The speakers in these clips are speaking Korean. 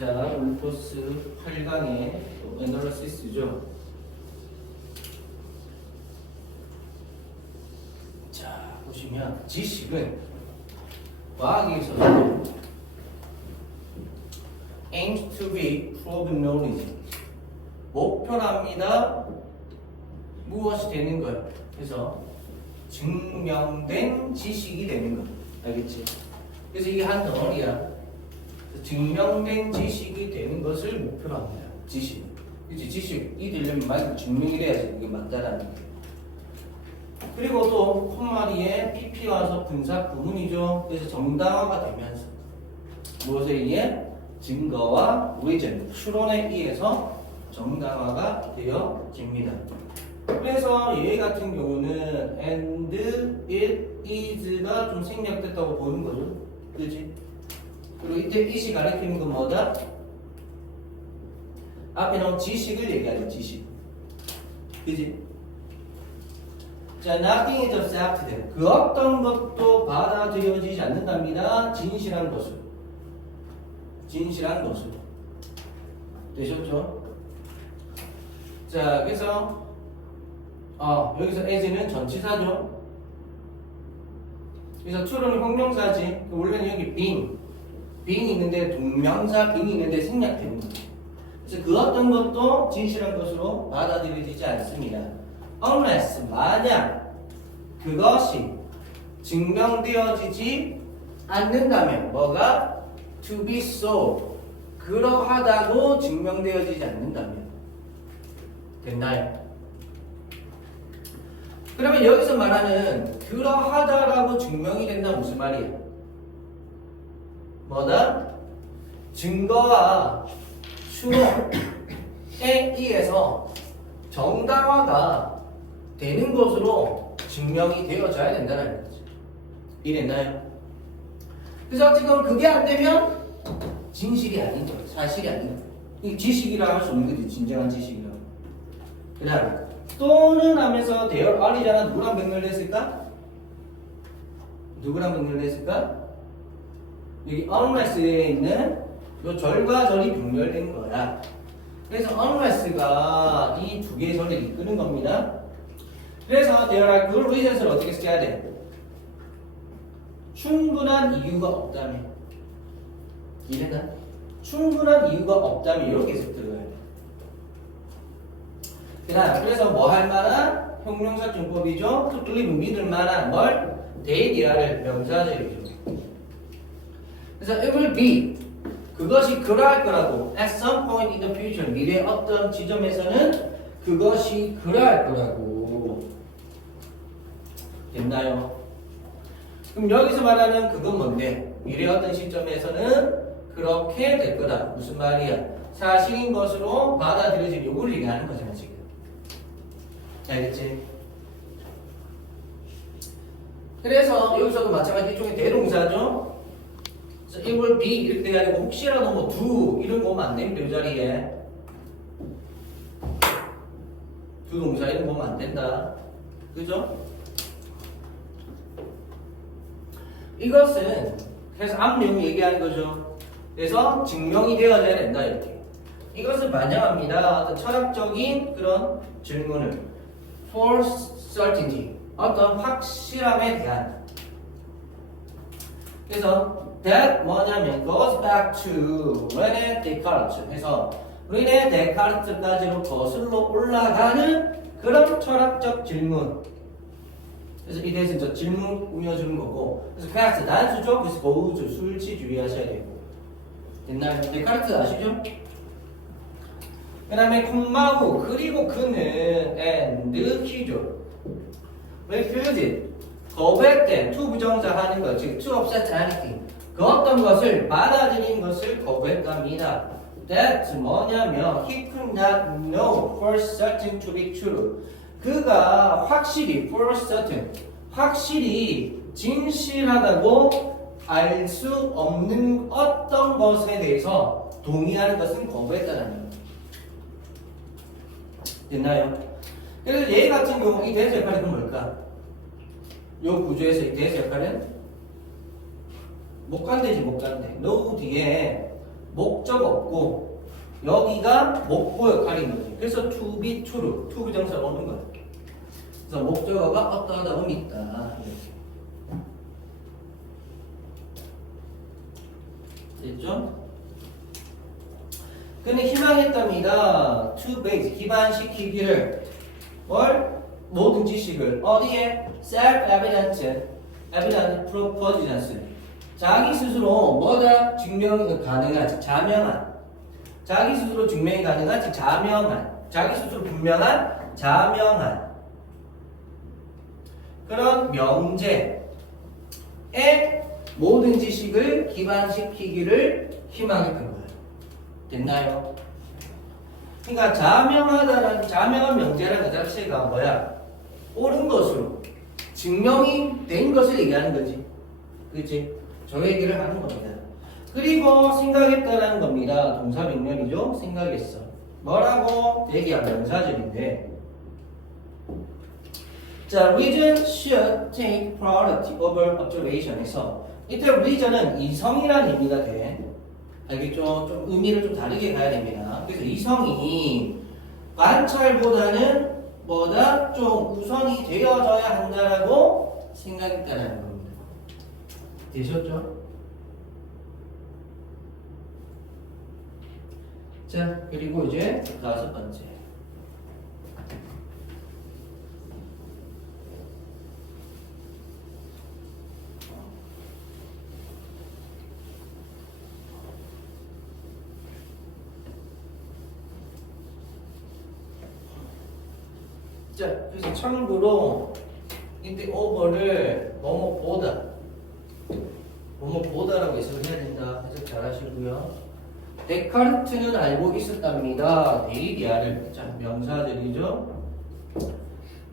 자, 울포스 8강의 애널리시스죠. 자, 보시면 지식은 과학에서도 aims to be proven knowledge. 목표랍니다. 무엇이 되는 거예요? 그래서 증명된 지식이 되는 거. 알겠지? 그래서 이게 한 덩어리야. 증명된 지식이 되는 것을 목표로 합니다. 지식. 그치? 지식이 되려면 말 그대로 증명이 돼야지 이게 맞다라는 게. 그리고 또 콧마리에 PP 와서 분사 구문이죠. 그래서 정당화가 되면서 무엇에 의해? 증거와 리전, 추론에 의해서 정당화가 되어집니다. 그래서 얘 같은 경우는 and it is가 좀 생략됐다고 보는 거죠. 그치? 그리고 이때 it이 가리키는 건 뭐다? 앞에 나온 지식을 얘기하죠. 지식. 그치? 자, nothing is accepted. 그 어떤 것도 받아들여지지 않는답니다. 진실한 것을. 진실한 것을. 되셨죠? 자, 그래서 여기서 as는 전치사죠. 그래서 true는 형용사지. 원래는 여기 being이 있는데 동명사 being이 있는데 생략되는 거죠. 그래서 그 어떤 것도 진실한 것으로 받아들여지지 않습니다. unless 만약 그것이 증명되어지지 않는다면 뭐가? to be so 그러하다고 증명되어지지 않는다면 됐나요? 그러면 여기서 말하는 그러하다라고 증명이 된다 무슨 말이야? 뭐다? 증거와 추론에 의해서 정당화가 되는 것으로 증명이 되어져야 된다는 거지. 이랬나요? 그래서 지금 그게 안 되면 진실이 아닌 거예요. 사실이 아닌 거예요. 이 지식이라 할 수 없는 거지. 진정한 지식이라고. 그 다음 또는 하면서 대열 R이잖아. 누구랑 병렬됐을까? 누구랑 병렬됐을까? 여기 unless에 있는 요 절과 절이 병렬된 거야. 그래서 unless가 이 두 개의 절을 이끄는 겁니다. 그래서 대열할 그 reasons를 어떻게 써야 돼? 충분한 이유가 없다면 이래나? 충분한 이유가 없다면 이렇게 해서 들어가야 돼. 그래서 뭐 할 만한 형용사증법이죠. to believe 믿을 만한 뭘? 데이디아를 명사절이죠. 그래서 it will be 그것이 그러할 거라고 at some point in the future 미래의 어떤 지점에서는 그것이 그러할 거라고 됐나요? 그럼 여기서 말하는 그건 뭔데? 미래의 어떤 시점에서는 그렇게 될 거다. 무슨 말이야? 사실인 것으로 받아들여질 요구를 얘기하는 거잖아 지금. 알겠지? 그래서 여기서도 마찬가지 일종의 대동사죠. 그래서 it will be 이렇게 돼야 되고 혹시라도 뭐 do 이런 거 오면 안 됩니다. 이 자리에 do 동사 이런 거 오면 안 된다. 그죠? 이것은 그래서 앞 내용 얘기하는 거죠. 그래서 증명이 되어져야 된다 이렇게. 이것은 반영합니다. 어떤 철학적인 그런 질문을 for certainty 어떤 확실함에 대한. 그래서 that 뭐냐면 goes back to René Descartes. 그래서 René Descartes까지로 거슬러 올라가는 그런 철학적 질문. 그래서 이 대신 저 질문 꾸며주는 거고. 그래서 class 단수죠. 그래서 보호주 술치 주의하셔야 되고. 됐나요? 데카르트 아시죠? 그 다음에 콤마후 그리고 그는 and he죠. refused 거부했대. to 부정사 하는 것 즉 to accept anything 그 어떤 것을 받아들인 것을 거부했답니다. that 뭐냐면 he could not know for certain to be true 그가 확실히 for certain 확실히 진실하다고 알 수 없는 어떤 것에 대해서 동의하는 것은 거부했다는 거예요. 됐나요? 그래서 얘 같은 경우 이 대해서 역할은 뭘까? 요 구조에서 이 대해서 역할은 못 간대지 못 간대. no 뒤에 목적 없고 여기가 목보 역할인 거지. 그래서 to be true, to 부정사 오는 거야. 그래서 목적어가 어떠하다 의미 있다. 됐죠? 근데 희망했답니다. to base, 기반시키기를 뭘? 모든 지식을 어디에? self-evident, evident propositions 자기 스스로 뭐다? 증명이 가능하지, 자명한 자기 스스로 증명이 가능하지, 자명한 자기 스스로 분명한, 자명한 그런 명제에 모든 지식을 기반시키기를 희망했던 거예요. 됐나요? 그러니까 자명하다라는 자명한 명제라는 그 자체가 뭐야? 옳은 것으로 증명이 된 것을 얘기하는 거지. 그치? 저 얘기를 하는 겁니다. 그리고 생각했다라는 겁니다. 동사 명령이죠? 생각했어. 뭐라고? 대기한 명사절인데 자, reason should take priority over observation에서 이때 reason은 이성이라는 의미가 돼. 알겠죠? 좀 의미를 좀 다르게 가야 됩니다. 그래서 이성이 관찰보다는 뭐다? 좀 우선이 되어져야 한다라고 생각했다는 겁니다. 되셨죠? 자, 그리고 이제 5번째. 자, 그래서 참고로 이때 over를 뭐뭐 보다라고 해석을 해야 된다. 해석 잘 하시고요. 데카르트는 알고 있었답니다. 데이리아를. 자, 명사들이죠.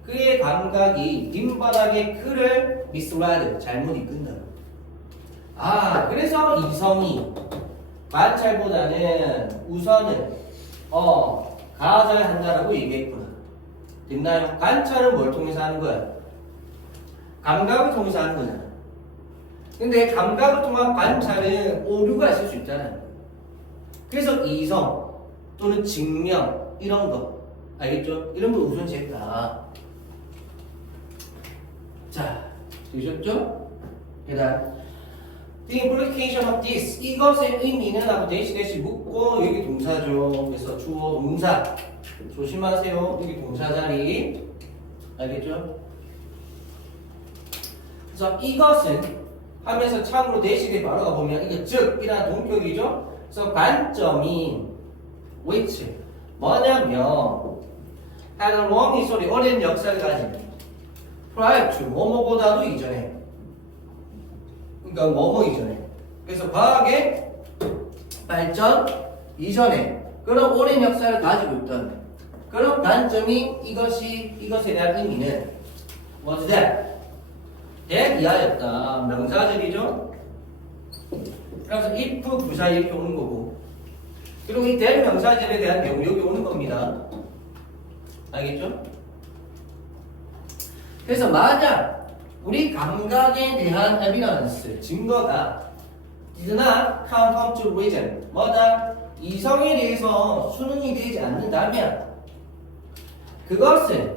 그의 감각이 뒷바닥의 그를 misread, 잘못 이끈다. 아, 그래서 이성이 관찰보다는 우선은 가져야 한다라고 얘기했구나. 됐나요? 관찰은 뭘 통해서 하는 거야? 감각을 통해서 하는 거잖아. 근데 감각을 통한 관찰은 오류가 있을 수 있잖아. 그래서 이성 또는 증명 이런 거 알겠죠? 이런 걸 우선시했다. 자, 되셨죠? 계단. The implication of this 이것의 의미는 하고 대시 묻고 여기 동사죠. 그래서 주어 동사 조심하세요. 여기 동사 자리 알겠죠? 그래서 이것은 하면서 참으로 대시에 바로 가보면 이게 즉이라는 동격이죠. 그래서 관점인 which 뭐냐면 had a long history 오랜 역사를 가진 prior to 뭐뭐보다도 이전에 그러니까 뭐뭐 이전에 그래서 과학의 발전 이전에 그런 오랜 역사를 가지고 있던 그런 관점이 이것에 대한 의미는 was that 이하였다. 명사절이죠. 그래서 if 부사 이렇게 오는 거고 그리고 이 that 명사절에 대한 명령이 오는 겁니다. 알겠죠? 그래서 만약 우리 감각에 대한 evidence 증거가 did not come to reason 뭐다? 이성에 대해서 수능이 되지 않는다면 그것이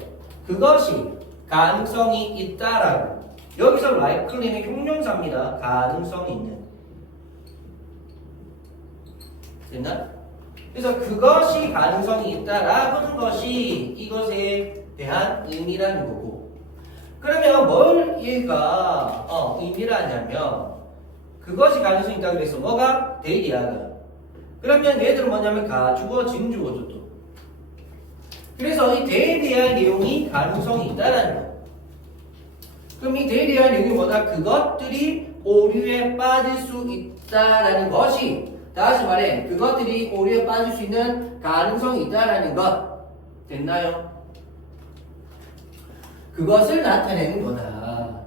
가능성이 있다라고 여기서 likely는 형용사입니다. 가능성이 있는 됐나? 그래서 그것이 가능성이 있다라고 하는 것이 이것에 대한 의미라는 거고 그러면 뭘 얘가 의미라냐면 그것이 가능성이 있다 그래서 뭐가? 데이리아가 그러면 얘들은 뭐냐면 가주어 진주어죠 또 그래서 이 데이리아의 내용이 가능성이 있다라는 거 그럼 이 데이리아의 내용이 뭐다? 그것들이 오류에 빠질 수 있다라는 것이 다시 말해 그것들이 오류에 빠질 수 있는 가능성이 있다라는 것 됐나요? 그것을 나타내는 거다.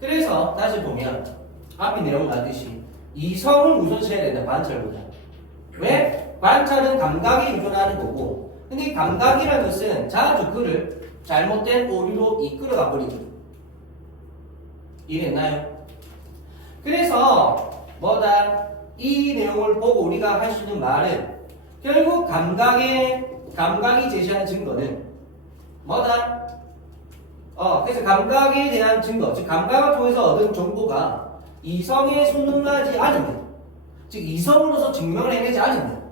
그래서 다시 보면 앞에 내용 같듯이 이성을 우선시해야 된다. 관찰보다. 왜? 관찰은 감각에 의존하는 거고 근데 이 감각이라는 것은 자주 그를 잘못된 오류로 이끌어가 버리거든. 이해했나요? 그래서 뭐다? 이 내용을 보고 우리가 할 수 있는 말은 결국 감각이 제시하는 증거는 뭐다? 그래서 감각에 대한 증거, 즉 감각을 통해서 얻은 정보가 이성에 순응하지 않으면, 즉 이성으로서 증명을 해내지 않으면,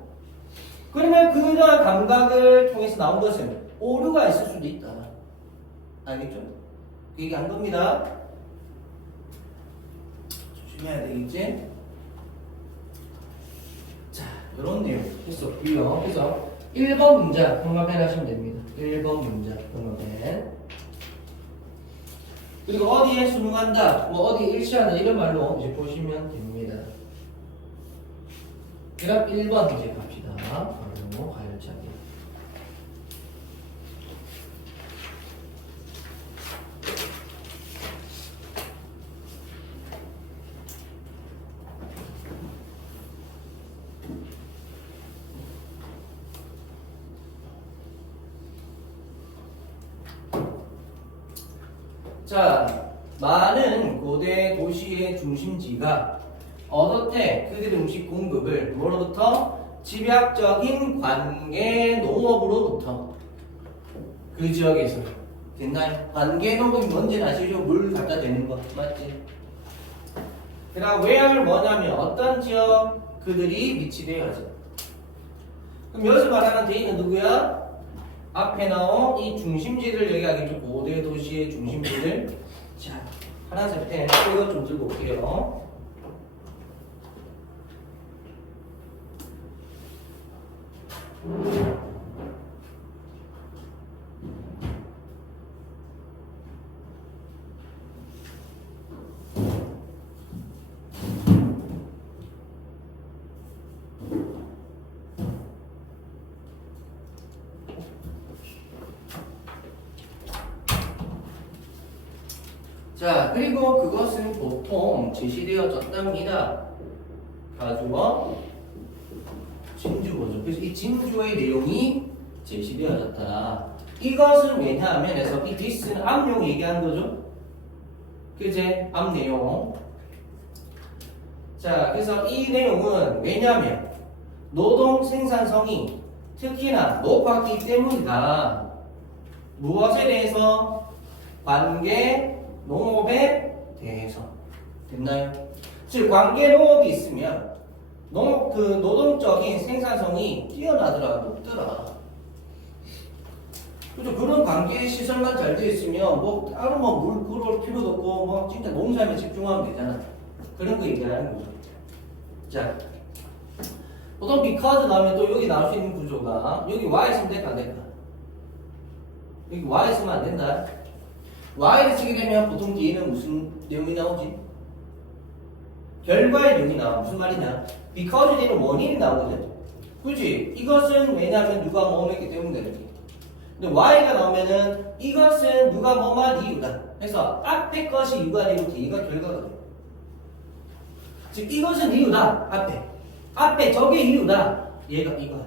그러면 그러한 감각을 통해서 나온 것은 오류가 있을 수도 있다. 알겠죠? 그 얘기 한 겁니다. 조심해야 되겠지? 자, 이런 내용 했었고요. 그래서 1번 문장 평가펜 하시면 됩니다. 1번 문장 평가펜. 그리고 어디에 순응한다, 뭐 어디 일치하는 이런 말로 이제 보시면 됩니다. 그럼 1번 이제 갑시다. 바로 가열차기. 자, 많은 고대 도시의 중심지가 어떻게 그들의 음식 공급을 뭐로부터? 집약적인 관계 농업으로부터 그 지역에서 됐나요? 관계 농업이 뭔지 아시죠? 물 갖다 대는 거 맞지? 그다음 where 뭐냐면 어떤 지역 그들이 위치되어 하죠. 그럼 여기서 말하는 대인은 누구야? 앞에 나온 이 중심지를 얘기하겠죠. 고대 도시의 중심지를. 자, 파란색 펜 이거 좀 들고 올게요. 자, 그리고 그것은 보통 제시되어졌답니다. 가주어 진주어죠. 그래서 이 진주의 내용이 제시되어졌다. 이것은 왜냐하면 해서 이 this는 앞내용 얘기하는 거죠. 그제? 앞내용. 자, 그래서 이 내용은 왜냐하면 노동 생산성이 특히나 높았기 때문이다. 무엇에 대해서? 관계 농업에 대해서. 됐나요? 즉 관계 농업이 있으면 농업 그 노동적인 생산성이 뛰어나더라, 높더라. 그죠? 그런 관계 시설만 잘 되어 있으면 뭐 따로 물 끌어올 필요도 없고 뭐 진짜 농사에 집중하면 되잖아. 그런 거 얘기하는 거죠. 자, 보통 because 나오면 또 여기 나올 수 있는 구조가 여기 y 있으면 될까 안 될까? 여기 y 있으면 안 된다. y를 쓰게 되면 보통 뒤에는 무슨 내용이 나오지? 결과의 내용이 나와. 무슨 말이냐? because 뒤에는 원인이 나오거든. 그치? 이것은 왜냐하면 누가 뭐 했기 때문에 그렇지. 근데 y가 나오면은 이것은 누가 뭐만 이유다. 그래서 앞에 것이 이유가 되고 뒤가 결과거든. 즉 이것은 이유다. 앞에 저게 이유다. 얘가 이거야.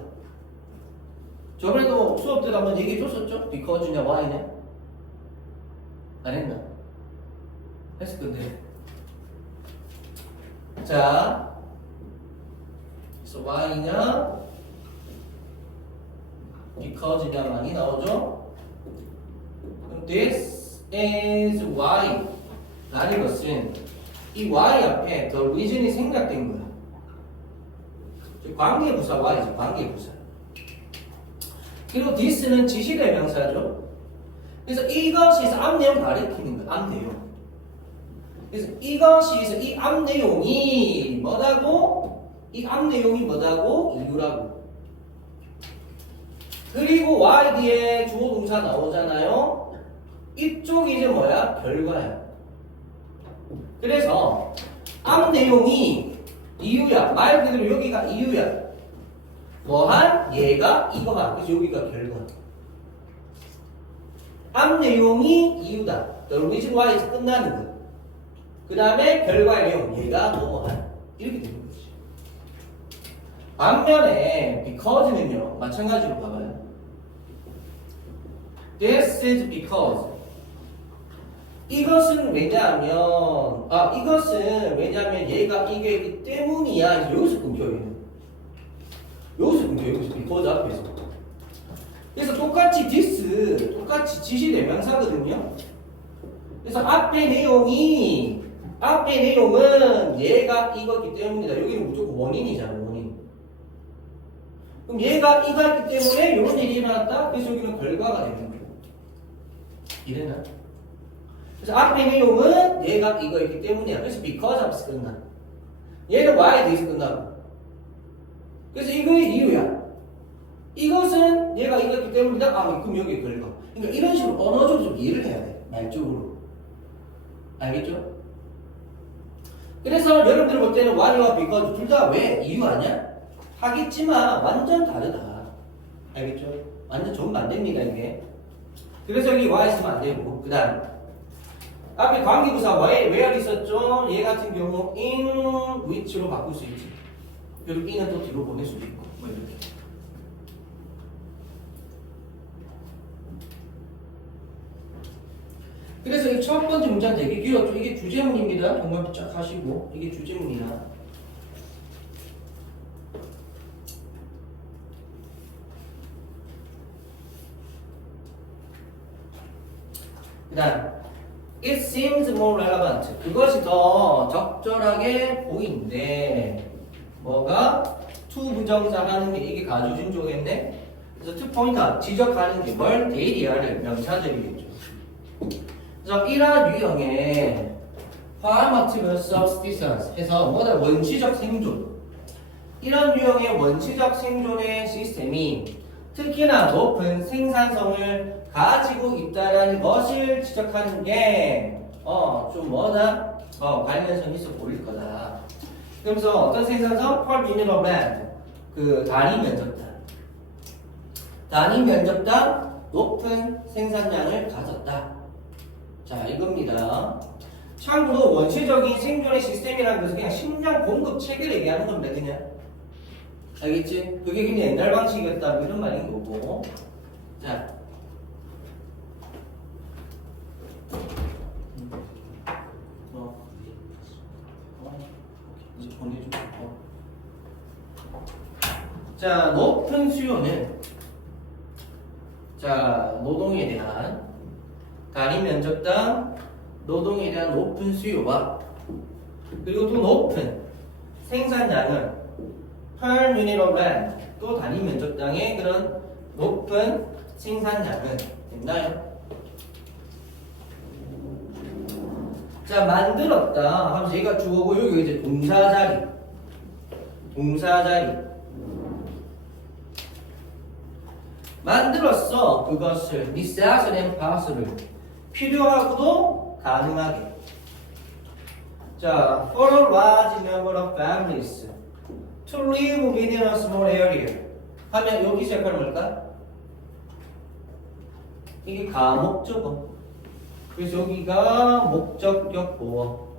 저번에도 수업 때 한번 얘기해 줬었죠? because냐 why냐? 안 했나? 했을 건데. 자, 그래서 why냐, because냐 많이 나오죠? 그럼 this is why 라는 것은 이 why 앞에 the reason이 생략된 거야. 관계부사 why지, 관계부사. 그리고 this는 지시대명사죠. 그래서 이것이 앞내용 가리키는 거야, 앞내용. 그래서 이것이 이 앞내용이 뭐다고? 이 앞내용이 뭐다고? 이유라고. 그리고 y 뒤에 주어 동사 나오잖아요. 이쪽이 이제 뭐야? 결과야. 그래서 앞내용이 이유야. 말 그대로 여기가 이유야. 뭐한? 얘가 이거만. 그래서 여기가 결과. 앞 내용이 이유다. The reason why에서 끝나는 거. 그 다음에 결과의 내용. 얘가 뭐뭐한. 이렇게 되는 거지. 반면에 because는요. 마찬가지로 봐봐요. This is because. 이것은 왜냐하면 이것은 왜냐하면 얘가 이게 있기 때문이야. 여기서 끊겨 얘는. 여기서 끊겨 여기서 because 앞에서. 그래서 똑같이 this 똑같이 지시 대명사거든요. 그래서 앞에 내용은 얘가 이거기 때문이다. 여기는 무조건 원인이잖아 원인. 그럼 얘가 이거였기 때문에 이런 일이 일어났다. 그래서 여기는 결과가 되는 거고. 이래나? 그래서 앞에 내용은 얘가 이거였기 때문이야. 그래서 because 앞에서 끝나. 얘는 why the에서 끝나고. 그래서 이거의 이유야. 이것은 얘가 이거였기 때문이다. 그럼 여기 결과. 그러니까 이런 식으로 언어적으로 좀 이해를 해야 돼. 말적으로. 알겠죠? 그래서 여러분들 볼 때는 why와 because 둘 다 왜? 이유 아니야? 하겠지만 완전 다르다. 알겠죠? 완전 정말 안 됩니다 이게. 그래서 여기 why 쓰면 안 되고 그 다음 앞에 관계부사 where 있었죠? 얘 같은 경우 in which로 바꿀 수 있지. 그리고 in은 또 뒤로 보낼 수도 있고 뭐 이렇게. 그래서 이 첫 번째 문장 되게 길었죠. 이게 주제문입니다. 정말 쫙 하시고 이게 주제문이야. 그 다음 It seems more relevant. 그것이 더 적절하게 보이는데 뭐가? to 부정사 하는 게 이게 가주진조겠네. 그래서 to point out 지적하는 게 뭘? 데이리아를 명사들이겠죠. 그래서 이러한 유형의 Formative subsistence 해서 뭐다? 원시적 생존. 이런 유형의 원시적 생존의 시스템이 특히나 높은 생산성을 가지고 있다는 것을 지적하는 게 좀 뭐다? 관련성이 있어 보일 거다. 그러면서 어떤 생산성? per unit of land. 그 단위 면적당. 단위 면적당 높은 생산량을 가졌다. 자, 이겁니다. 참고로 원시적인 생존의 시스템이라는 것은 그냥 식량 공급 체계를 얘기하는 겁니다, 그냥. 알겠지? 그게 그냥 옛날 방식이었다, 이런 말인 거고. 자. 이제 보내줘. 자, 높은 수요는 자, 노동에 대한 단위 면적당 노동에 대한 높은 수요와 그리고 또 높은 생산량은 per unit of land 또 단위 면적당의 그런 높은 생산량은 됐나요? 자, 만들었다 하면서 얘가 주어고 여기 이제 동사자리 만들었어 그것을 necessary and possible 필요하고도 가능하게. 자, for a large number of families to live within a small area 하면 여기서 역할은 뭘까? 이게 가목적어. 그래서 여기가 목적격 보어.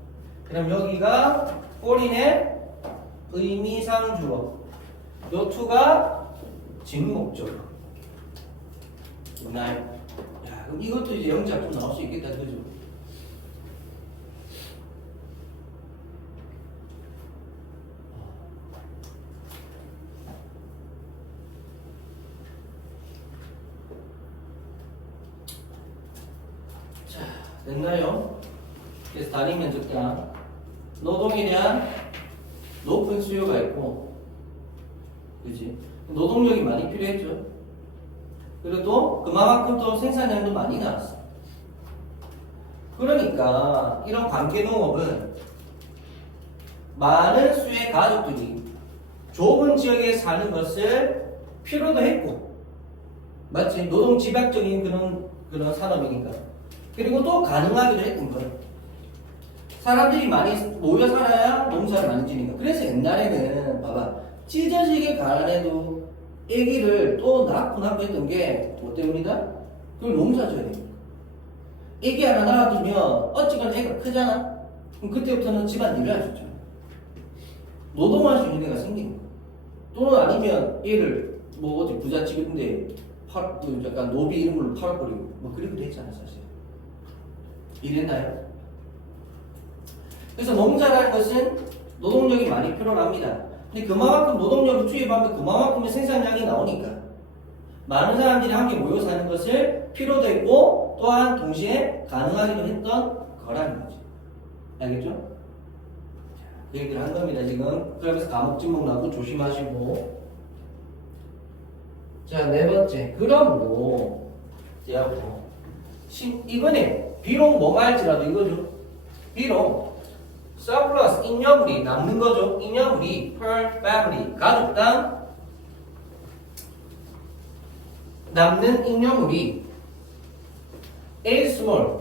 그럼 여기가 for인의 의미상 주어. 요 투가 직목적어. 있나요? 야, 그럼 이것도 이제 영작 좀 나올 수 있겠다, 그죠? 자, 됐나요? 그래서 단위 면적당 노동에 대한 높은 수요가 있고, 그지? 노동력이 많이 필요했죠. 그리고 또 그만큼 또 생산량도 많이 나왔어. 그러니까 이런 관계농업은 많은 수의 가족들이 좁은 지역에 사는 것을 필요도 했고, 맞지? 노동 집약적인 그런 산업이니까. 그리고 또 가능하기도 했던 거예요. 사람들이 많이 모여 살아야 농사를 많이 지니까. 그래서 옛날에는 봐봐, 찢어지게 가난해도 애기를 또 낳고 했던 게 뭐 때문이다? 그걸 농사 줘야 되니까. 애기 하나 낳아두면 어찌건 애가 크잖아? 그럼 그때부터는 집안 일을 해줬죠. 노동할 수 있는 애가 생기는 거야. 또는 아니면 얘를 뭐 어디 부잣집인데 약간 노비 이런 걸로 팔아버리고 뭐 그러기도 했잖아 사실. 이랬나요? 그래서 농사라는 것은 노동력이 많이 필요합니다. 근데 그만큼 노동력을 투입하면 그만큼의 생산량이 나오니까 많은 사람들이 함께 모여 사는 것을 필요도 했고 또한 동시에 가능하기도 했던 거라는 거죠. 알겠죠? 그 얘기를 한 겁니다, 지금. 그러면서 감옥 지목 나고 조심하시고. 자, 네 번째. 그러므로, 이번에, 비록 뭐가 할지라도 이거죠. 비록, surplus, 잉여물이 남는 거죠. 잉여물이 per family, 가족당 남는 잉여물이 is small,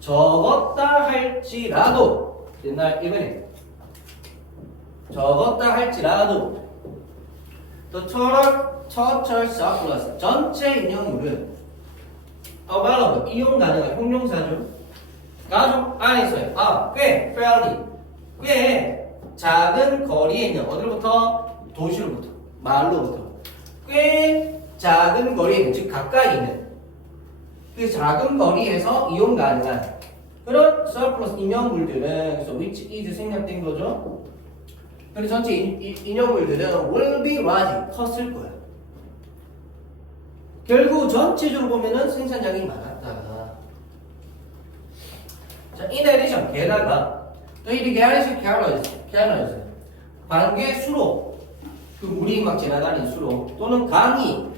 적었다 할지라도, 옛날 이번에 적었다 할지라도 the total surplus 전체 잉여물은 available 이용 가능한 형용사죠. 가족 안에서요. 꽤 fairly 꽤 작은 거리에 있는 어디로부터? 도시로부터 마을로부터 꽤 작은 거리에 있는 즉 가까이 있는 그 작은 거리에서 이용 가능한 그런 surplus 잉여물들은 그래서 which is 생략된 거죠. 그래서 전체 잉여물들은 will be large 컸을 거야. 결국 전체적으로 보면은 생산량이 많았다. 자, in addition 게다가 또 이 carriers 관계 수로 그 물이 막 지나가는 수로 또는 강이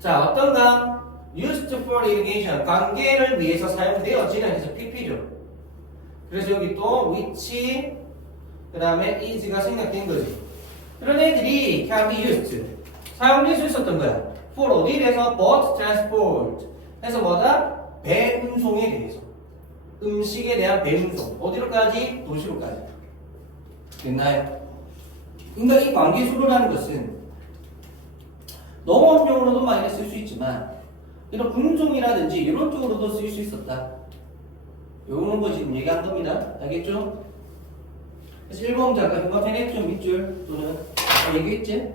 자 어떤 강 used for irrigation 관계를 위해서 사용되어지는 해서 pp죠. 그래서 여기 또 which 그 다음에 is가 생략된 거지. 그런 애들이 can be used 사용될 수 있었던 거야. for 어디에서 boat transport 해서 뭐다? 배 운송에 대해서 음식에 대한 배 운송 어디로까지? 도시로까지 됐나요? 그러니까 이 관계수로라는 것은 농업용으로도 많이 쓸 수 있지만 이런 운송이라든지 이런 쪽으로도 쓸 수 있었다. 요런 거 지금 얘기한 겁니다. 알겠죠? 그래서 1번 문제 아까 흉과펜 했죠? 밑줄 또는 얘기했지?